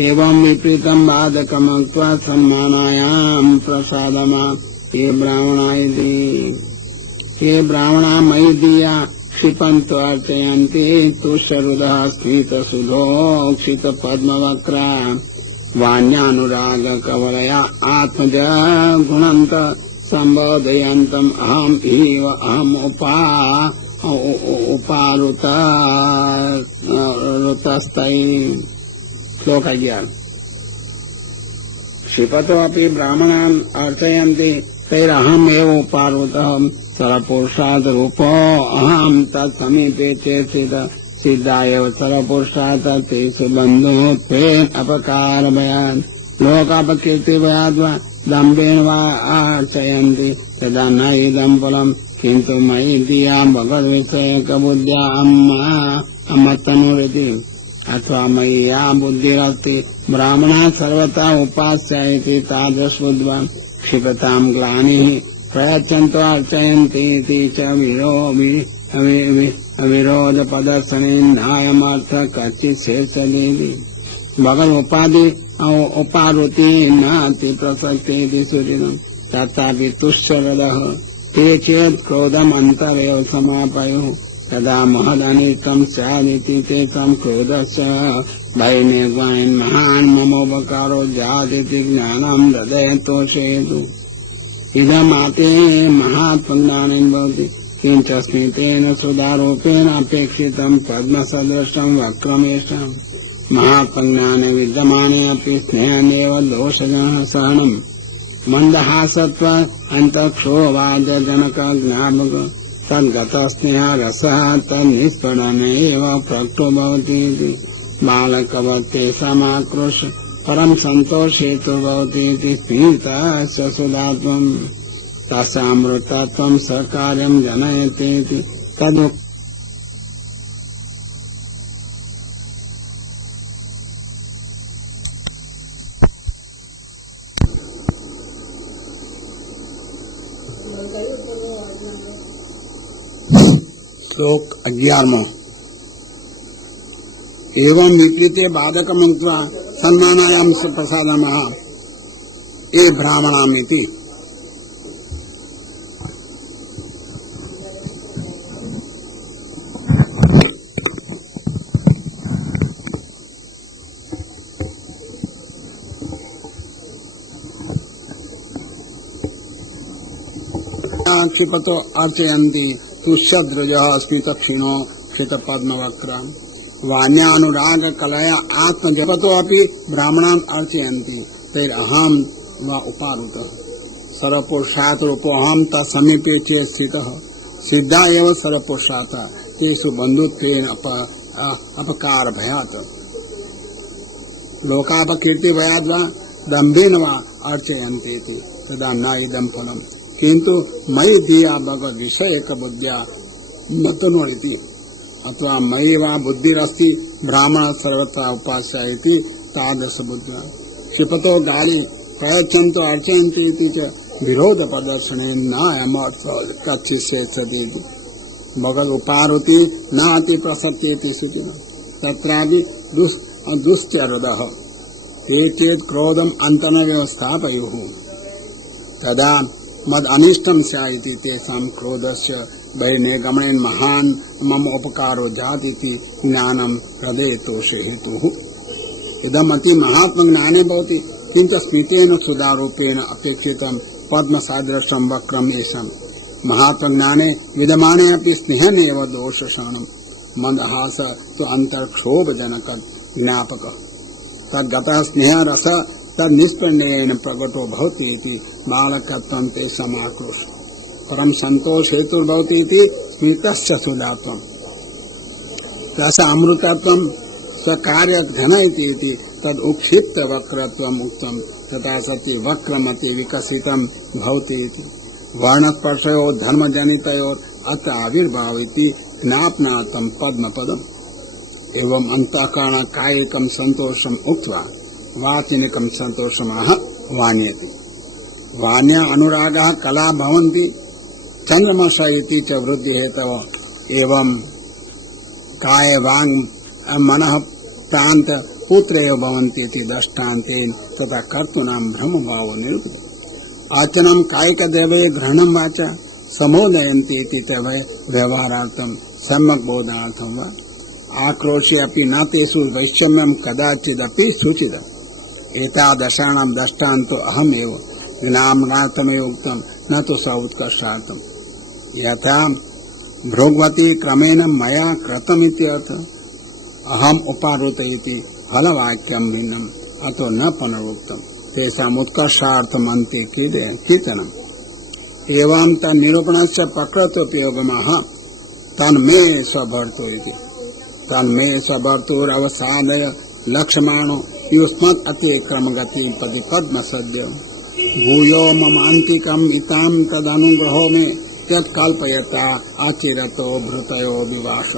एवं विपरीतं बाधकमुक्त्वा सम्मानायां प्रसादमा ये ब्राह्मणा मयि दिया क्षिपन्तो अर्चयन्ति तुष्यरुदः स्मितसुधो क्षितपद्मवक्त्रा वाण्यानुरागकवलया आत्मज गुणन्त संबोधयन्तम् अहम् इव अहम् उपारुतस्तै। श्लोक 11। क्षिपतो अपि ब्राह्मणान् अर्चयन्ति तैरहमेव उपारुतः सर्वपुरुषात् रूपो अहम् तत्समीपे चेत् सिद्धा एव सर्वपुरुषात् तेषु बन्धुत्वेन अपकारभयात् लोकापकीर्तिभयाद् वा दम्भेन वा अर्चयन्ति तदा न इदं फलम् किन्तु मयि धिया भगवद्विषयकबुद्ध्या अमत्तनुरिति अथवा मयि या बुद्धिरस्ति ब्राह्मणः सर्वथा उपास्य इति तादृशबुद्ध्वा क्षिपतां ग्लानिः प्रयच्छन्तो अर्चयन्ति इति च अविरोध प्रदर्शने न्यायमर्थ कच्चित् शेषदेति भगवन् उपाधि उपारुति नाति प्रसक्ति सुदिनं तथापि तुष्यरदः ते चेत् क्रोधम् अन्तरेव समापयुः तदा महदनिष्टं स्यादिति तेषां क्रोधस्य भयनिर्वाणेन महान् ममोपकारो जातीति ज्ञानं हृदयतोषेतु इदमाते महात्मज्ञानेन भवति किञ्च स्मितेन सुधारूपेण अपेक्षितं पद्मसदृशं वक्रमेषाम् महात्मज्ञाने विद्यमाने अपि स्नेहनेव दोषजनः सहनम् मन्दहासत्व अन्तःक्षोभाजनक ज्ञापक तद्गतस्नेह रसः तन्निष्पणमेव प्रक्तो भवति बालकवत्ते समाक्रोश परं सन्तोषेतु भवति स्मितस्य सुधात्वम् तस्यामृतत्वं सकार्यं जनयति तदु श्लोक 11। एवं विकृते बाधकमुक्त्वा सन्मानायां प्रसादमः ये ब्राह्मणामिति क्षिपतो अर्चयन्ति तुष्यद्रजः स्मितक्षीणो क्षितपद्मवक्त्रम् वाण्यानुराग कलया आत्मजपतो अपि ब्राह्मणान् अर्चयन्ति तैरहम् वा उपारुतः सर्वपुरुषात् रूपोऽहं तत्समीपे चेत् स्थितः सिद्धा एव सर्वपुरुषात् तेषु बन्धुत्वेन अपकारभयात् लोकापकीर्तिभयाद् वा दम्भेन वा अर्चयन्ति तदा न इदं फलम् किन्तु मयि धिया भगवद्विषयकबुद्ध्या मतनोरिति अथवा मयि वा बुद्धिरस्ति ब्राह्मणः सर्वथा उपास्य इति तादृशबुद्ध्या क्षिपतो गाली प्रयच्छन्तो अर्चयन्ति इति च विरोधप्रदर्शनेन नायमर्थ कच्चित् शेषति भगवदुपारुति नाति प्रसक्येति सुखिनः तत्रापि दुश्चरुदः ते चेत् क्रोधम् अन्तरेव स्थापयुः तदा मद अनिष्टं स्यादिति तेषां क्रोधस्य बहिर्निगमनेन महान् मम उपकारो जातीति ज्ञानं हृदयतोषे हेतुः इदमति महात्मज्ञाने भवति किञ्च स्मितेन सुधारूपेण अपेक्षितं पद्मसदृशं वक्रम् एषम् महात्मज्ञाने विद्यमाने अपि स्नेहनेव दोषशमनं मन्दहास तु अन्तर्क्षोभजनक ज्ञापक तद्गतः स्नेहरस तन्निष्पन्नेन प्रकटो भवति इति बालकत्वं ते समाक्रोश परं सन्तोषेतुर्भवति इति स्मितस्य सुधात्वं रस अमृतत्वं स्वकार्यघ्नयति इति तद् उक्षिप्त वक्रत्वम् उक्तं तथा सति वक्रमति विकसितं भवति इति वर्णस्पर्शयोः धर्मजनितयोः अत्र आविर्भावति ज्ञापनार्थं पद्मपदम् एवं अंतःकरण कायिकं संतोषम् उक्त्वा वाचिनिकं संतोषमः वाण्यते वाण्या अनुरागः कला भवन्ति चन्द्रमस इति च वृद्धि हेतव एवं काय वांग मनः प्रांत पुत्र एव भवन्ति इति दृष्टान्तेन तथा कर्तॄणां ब्रह्मभावो निरूप्यते। आचरणं कायिकदेवे ग्रहणं वाचा समोदयन्ति इति तवे व्यवहारार्थं सम्यक् बोधनार्थं वा आक्रोशे अपि न तेषु वैषम्यं कदाचिदपि सूचितम्। एतादृशानां दृष्टान्तो अहमेव ज्ञानार्थमेव उक्तं न तु स उत्कर्षार्थम्। यथा भृग्वती क्रमेण मया कृतमिति अर्थः अहम् उपारुत इति फलवाक्यं भिन्नम् अतो न पुनरुक्तम् तेषाम् उत्कर्षार्थम् अन्ते कीर्तनम्। एवं तन्निरूपणस्य प्रकृतोऽपि एवमः तन्मे स्वभर्तु इति तन्मे स्वभर्तुरवसादय लक्ष्यमाणो युष्मत् अतिक्रमगति पदि पद्मसद्य भूयो ममान्तिकम् इतां तदनुग्रहो मे यत्कल्पयता आचिरतो भृतयो विवास।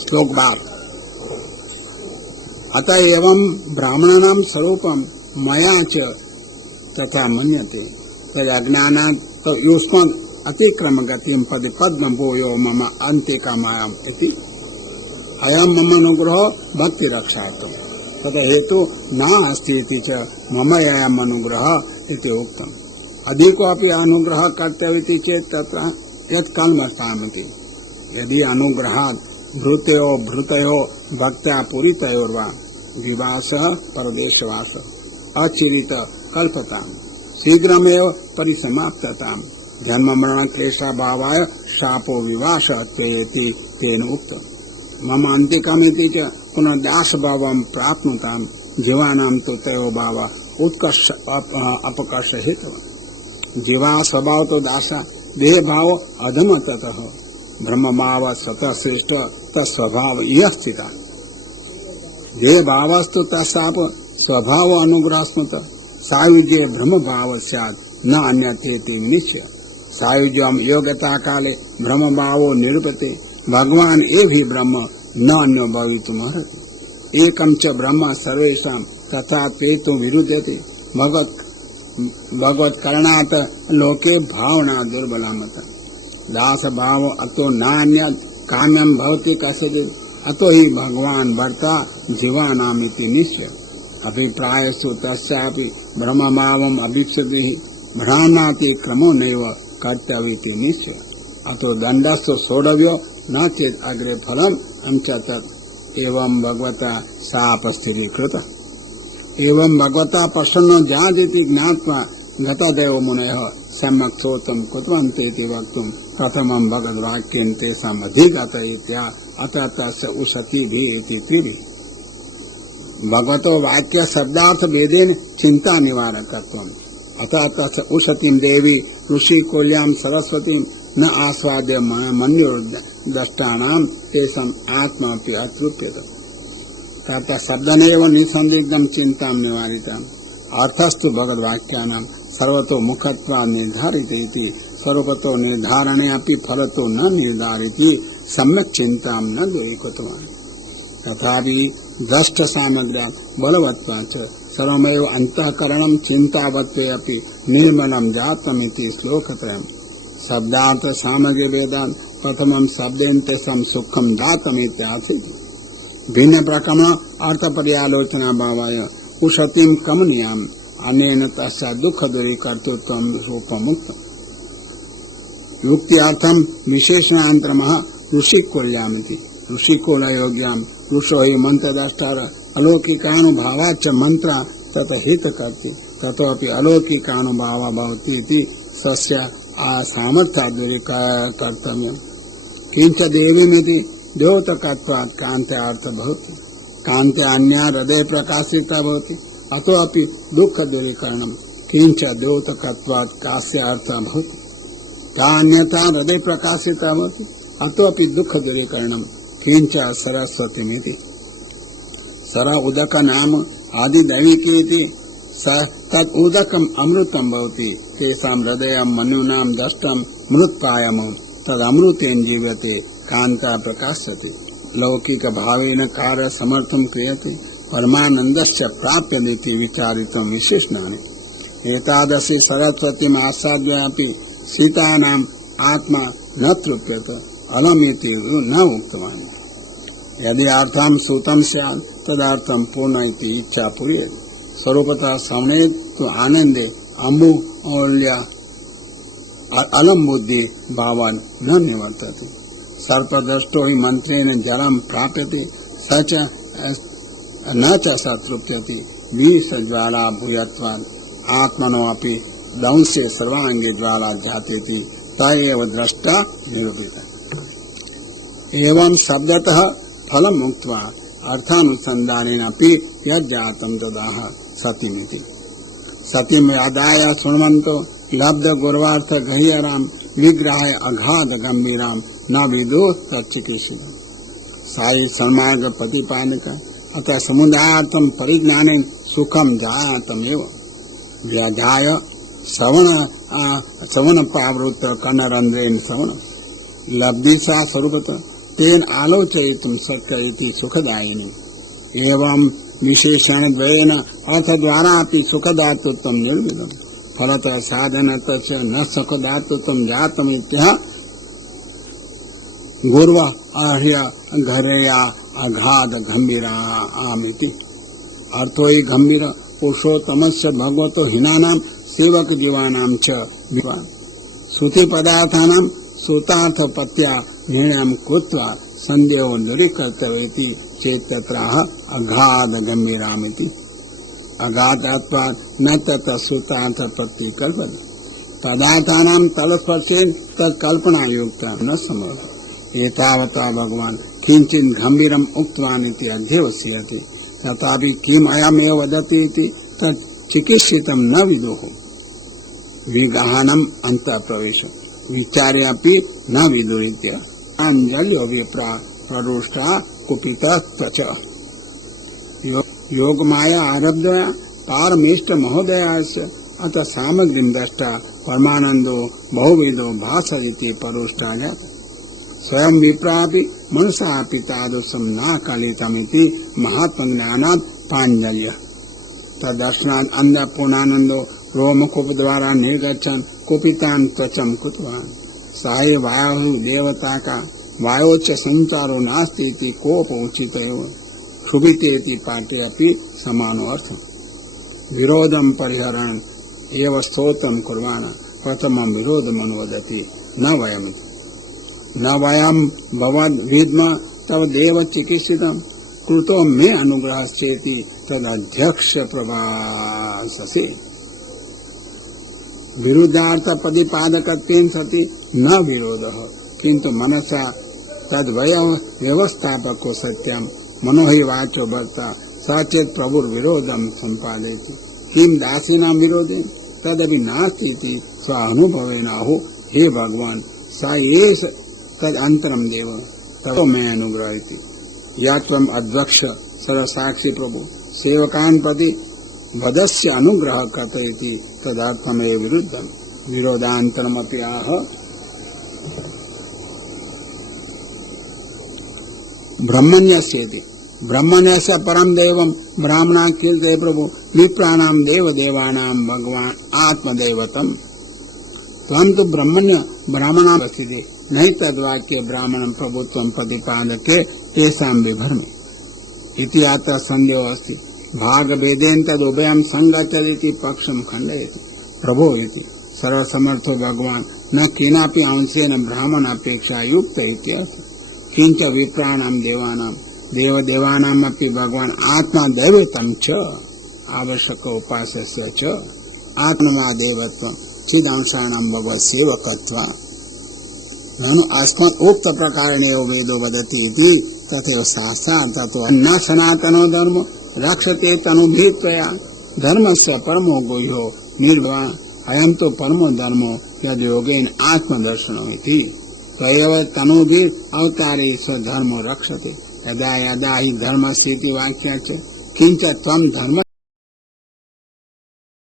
श्लोक 12। अतः एवं ब्राह्मणानां स्वरूपं मया च तथा मन्यते तदज्ञानात् तो युष्मत् अतिक्रमगतिं पदि पद्म भूयो मम अन्तिकामायम् इति अयं मम अनुग्रहो भक्ति रक्षार्थम् तद हेतु न अस्ति इति च मम अयम् अनुग्रह इति उक्तम्। अधिकोऽपि अनुग्रह कर्तव्यमिति चेत् तत्र यत् कर्मकामति यदि अनुग्रहात् भृतयो भक्त्या पूरितयोर्वा विवासः परदेशवासः अचिरित कल्पताम् शीघ्रमेव परिसमाप्तताम् जन्म मरण क्लेशाभावाय शापो विवासः त्वेति तेन उक्तम्। मम अन्तिकमिति च पुनः दासभावं प्राप्नुताम् जीवानां तु तयो भाव उत्कर्ष अपकर्ष हेतुः। जीवा स्वभाव तो दासा देह भाव अधम ततः ब्रह्म भाव स्वतः श्रेष्ठ तस्वभाव यह स्थिता देह भावस्तु तस्साप स्वभाव अनुग्रह स्मृत सायुज्ये ब्रह्म भाव स्यात् न अन्यथेति निश्चय। सायुज्यम योग्यता काले ब्रह्म भावो निरूपते भगवान एवं ब्रह्म न अन्यो भवितुमर्हति। एकं च ब्रह्म सर्वेषां तथा त्वेतु विरुध्यते भगवत करणात् लोके भावना दुर्बला मत दास भाव अतो नान्यत् काम्यं भवति कस्यचित् अतो हि भगवान भर्ता जीवानामिति निश्चय। अभिप्रायसु तस्यापि ब्रह्मभावम् अभीप्सति भ्राम्नाति क्रमो नैव कर्तव्यमिति निश्चय। अतो दण्डस्तु सोढव्यो न चेत् अग्रे फलम् अंच तत् एवं भगवता सापस्थिरीकृत। एवं भगवता प्रसन्नो जायते ज्ञात्वा गतदेव मुनयः सम्यक् श्रोतं कृतवन्तेति वक्तुं प्रथमं भगवद्वाक्येन तेषाम् अधिगत इत्या अतः तस्य उशतिभिः इति त्रिभिः। भगवतो वाक्य शब्दार्थ भेदेन चिंता निवारकत्वम् अतः तस्य उशतिं देवी ऋषिकुल्यां सरस्वतीं न आस्वाद्य मन्युर्दष्टानां तेषाम् आत्मापि अतृप्यते। तथा शब्दनेव निसंदिग्धं चिंतां निवारिताम् अर्थस्तु भगवद्वाक्यानां सर्वतो मुखत्वात् निर्धारित इति सर्वतो निर्धारणे अपि फलतो न निर्धारिति सम्यक् चिंतां न दूरीकृतवान्। तथापि दष्ट सामग्र्या बलवत्वात् सर्वमेव अंतःकरणं चिंतावत्वे अपि निर्मलं जातमिति श्लोकत्रयम्। शब्दार्थ सामग्री वेदान् प्रथमं शब्देन तेषां सुखं दातमित्यासीत्। भिन्न प्रकरण अर्थ पर्यालोचना भावाय उशतिं कमनीयाम् अनेन तस्य दुःख दूरीकर्तृत्वं रूपमुक्तम्। युक्त्यार्थं विशेषणान्तरमः ऋषिकुल्यामिति ऋषिकुलयोग्यां ऋषो हि मंत्रद्रष्टार अलौकिकानुभावाच्च मंत्र तत हितकर्ति ततोपि अलौकिकानुभाव भवति इति सस्य सामर्थ्याद्दूरीकर्तव्यम्। किंच देवीमिति द्योतकत्वात् कान्ते अर्थ भवति कान्ते अन्या हृदय प्रकाशिता भवति अतो अपि दुःख दूरीकरणम्। किंच द्योतकत्वात् कास्य अर्थ भवति का अन्यथा हृदय प्रकाशिता भवति अतो अपि दुःख दूरीकरणम्। किंच सरस्वतीमिति सर उदक नाम आदि दैविकीति स तत् उदकम् अमृतं भवति तेषां हृदयं मनुनां दष्टं मृत्पायमं तदमृतेन जीव्यते कान्ता प्रकाशते लौकिक भावेन कार्य समर्थं क्रियते परमानन्दस्य प्राप्यते विचारितं विशेषणानि। एतादृशी सरस्वतीम् आसाद्यापि सीतानाम् आत्मा न तृप्यते अलमिति न उक्तवान्। यदि अर्थम सूतम स्यात् तदर्थम पूर्ण इति इच्छा पूर्य स्वरूपतः सवने तो आनंदे अमूल्य अलम बुद्धि भावन न निवर्तते। सर्पदृष्टो हि मंत्रेण जलम प्राप्यते सच न च सतृप्यते विषज्वाला भूयत्वात् आत्मनो अपि दंसे सर्वांगे ज्वाला जातेति स एव द्रष्टा निरूपितः। एवं शब्दतः फलं मुक्त्वा अर्थानुसंधानेन अपि यज्जातं तदाह सतिमिति। सतिम यादाय शृण्वन्तो लब्ध गुर्वार्थ गह्यराम विग्रहाय अगाध गंभीराम न विदो तच्चिकीर्षित। साई सन्मार्ग प्रतिपादक अतः समुदायार्थम परिज्ञाने सुखम जातमेव व्याध्याय श्रवण पावृत कर्णरंध्रेण श्रवण लब्धिसा स्वरूपत तेन आलोचयितुं शक्य इति सुखदायिनी। एवं विशेषण द्वयेन अर्थ द्वारा अपि सुखदातृत्वं निर्मितम् फलतः साधनतः च न सुखदातृत्वं जातम् इत्यः गुर्व अर्ह्य घरेया अगाध गंभीरामिति। अर्थो हि गंभीर पुरुषोत्तमस्य भगवतो हीनानां सेवक जीवानां च विवाद श्रुति पदार्थानां श्रुतार्थपत्या हीनां कृत्वा संदेहो दूरीकर्तव्येति चेत् तत्राह अगाध गंभीरामिति। अगाधात्वात् न तत्र श्रुतार्थपत्ति कल्पते पदार्थानां तलस्पर्शेन तत्कल्पनायुक्ता न सम्भवति। एतावता भगवान् किञ्चित् गंभीरम् उक्तवान् इति अध्यवस्यते तथापि किम् अयमेव वदति इति तत् चिकित्सितं न विदुः। विगहनम् अन्तःप्रवेश विचार्य अपि न विदुरित्य अंजल्यो विप्रा प्ररुष्टा कुपितश्च योगमाया आरब्धया पारमेष्ट महोदयास्य अतः सामग्रीं दृष्टा परमानंदो बहुविधो भासयति परुष्टा जाता। स्वयं विप्रापि मनसापि तादृशं न कलितमिति महात्मज्ञानात् पाञ्जल्यः। तदर्शनात् अन्धपूर्णानन्दो रोमकूपद्वारा निर्गच्छन् कुपितान् त्वचं कृतवान्। साये वायुः देवता का वायोच्च संचारो नास्ति इति कोप उचित एव क्षुभितेति पाठे अपि समानो अर्थः। विरोधं परिहरन् एव स्तोत्रं कुर्वाण प्रथमं विरोधमनुवदति न वयमिति। न वयं भवद् विद्म तव देव चिकित्सितं कृतो मे अनुग्रहश्चेति तदध्यक्ष प्रभाससे। विरुद्धार्थ प्रतिपादकत्वेन सति न विरोधः किन्तु मनसा तद्वय व्यवस्थापको सत्यं मनो हि वाचो भर्ता सचेत् प्रभुर्विरोधं सम्पादयति। किं दासीनां विरोधेन तदपि नास्ति इति स्व अनुभवेन आहो हे भगवान् स एष तदन्तरं देव तव मे अनुग्रह इति। या त्वम् अद्वक्ष सर्वसाक्षी प्रभु सेवकान् प्रति वदस्य अनुग्रह कथयति तदर्थमेव विरुद्धं विरोधान्तरमपि आह। ब्रह्मण्यस्येति ब्रह्मण्यस्य परम दैवं ब्राह्मणा कीर्ते प्रभु विप्राणां देवदेवानां भगवान् आत्मदैवतम्। त्वं तु ब्रह्मण्य ब्राह्मणां वसिते नहि तद्वाक्ये ब्राह्मणं प्रभुत्वं प्रतिपादके तेषां विभ्रम इति अत्र संदेहो अस्ति। भागभेदेन तदुभयं संगच्छति पक्षं खण्डयति प्रभो इति। सर्वसमर्थो भगवान् न केनापि अंशेन ब्राह्मण अपेक्षा युक्त इत्यर्थः। किंच विप्राणां देवानां देवदेवानामपि भगवान् आत्मा दैवतं च आवश्यक उपासस्य च आत्मा देवत्वं चिदांशानां भगवत् सेवकत्वम्। ननु अस्मत् उक्त प्रकारेणेव वेदो वदति इति तथैव शास्त्रात् ततो न सनातनो धर्मो रक्षते तनुभीत्वया धर्मस्य परमो गुह्यो निर्वाण अयं तो परमो धर्मो यद् योगेन आत्मदर्शनो इति। तयैव तनुभीर अवतारे स्वधर्मो रक्षते यदा यदा हि धर्मस्येति वाक्याच्च किंच त्वं धर्म